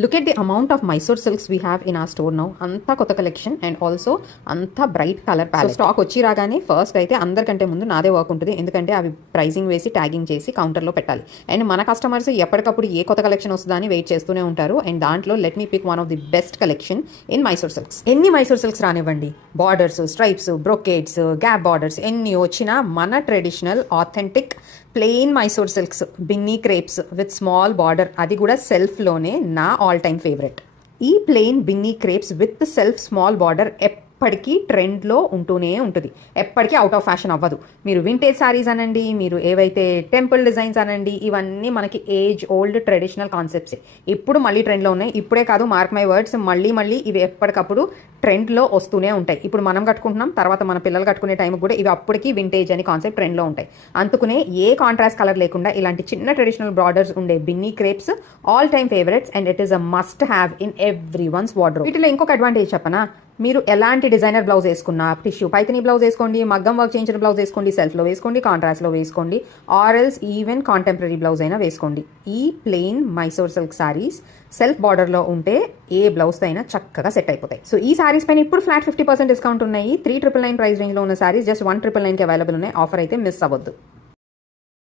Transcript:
Look at the amount of Mysore silks we have in our store now. అంతా కొత్త collection and also అంతా bright colour palette. Stock వచ్చి రాగానే first అయితే అందరికంటే ముందు నాదే వర్క్ ఉంటుంది, ఎందుకంటే అవి ప్రైజింగ్ వేసి ట్యాగింగ్ చేసి కౌంటర్లో పెట్టాలి. అండ్ మన కస్టమర్స్ ఎప్పటికప్పుడు ఏ కొత్త కలెక్షన్ వస్తుందా అని వెయిట్ చేస్తూనే ఉంటారు. అండ్ దాంట్లో let me pick one of the best collection in Mysore silks. ఎన్ని మైసూర్ సిల్క్స్ రానివ్వండి, borders, stripes, brocades, gap borders ఎన్ని వచ్చినా మన traditional authentic plain Mysore silks Binny crepes with small border, అది కూడా సెల్ఫ్లోనే నా ఆల్ టైమ్ ఫేవరెట్. ఈ plain Binny crepes with self small border ఎప్పటికీ ట్రెండ్లో ఉంటూనే ఉంటుంది, ఎప్పటికీ అవుట్ ఆఫ్ ఫ్యాషన్ అవ్వదు. మీరు వింటేజ్ శారీస్ అనండి, మీరు ఏవైతే టెంపుల్ డిజైన్స్ అనండి, ఇవన్నీ మనకి ఏజ్ ఓల్డ్ ట్రెడిషనల్ కాన్సెప్ట్స్ ఇప్పుడు మళ్ళీ ట్రెండ్లో ఉన్నాయి. ఇప్పుడే కాదు, మార్క్ మై వర్డ్స్, మళ్ళీ ఇవి ఎప్పటికప్పుడు ట్రెండ్లో వస్తూనే ఉంటాయి. ఇప్పుడు మనం కట్టుకుంటున్నాం, తర్వాత మన పిల్లలు కట్టుకునే టైం కూడా ఇవి అప్పటికి వింటేజ్ అని కాన్సెప్ట్ ట్రెండ్లో ఉంటాయి. అందుకునే ఏ కాంట్రాస్ట్ కలర్ లేకుండా ఇలాంటి చిన్న ట్రెడిషనల్ బార్డర్స్ ఉండే Binny crepes all time favourites and it is a must have in every once wardrobe. వీటిలో ఇంకొక అడ్వాంటేజ్ చెప్పనా, మీరు ఎలాంటి డిజైనర్ బ్లౌజ్ వేసుకున్నా, టిష్యూ పైతని బ్లౌజ్ వేసుకోండి, మగ్గం వర్క్ చేయించిన బ్లౌజ్ వేసుకోండి, సెల్ఫ్లో వేసుకోండి, కాంట్రాస్ట్లో వేసుకోండి, ఆర్ఎల్స్ ఈవెన్ కాంటెంపరీ బ్లౌజ్ అయినా వేసుకోండి. ఈ plain Mysore silk saris self బార్డర్లో ఉంటే ఏ బ్లౌజ్తో అయినా చక్కగా సెట్ అయిపోతాయి. సో ఈ సారీస్ పైన ఇప్పుడు ఫ్లాట్ 50% డిస్కౌంట్ ఉన్నాయి. 399 ప్రైస్ రేంజ్లో ఉన్న సారీస్ జస్ట్ 199కి అవైలబుల్ ఉన్నాయి. ఆఫర్ అయితే మిస్ అవ్వద్దు.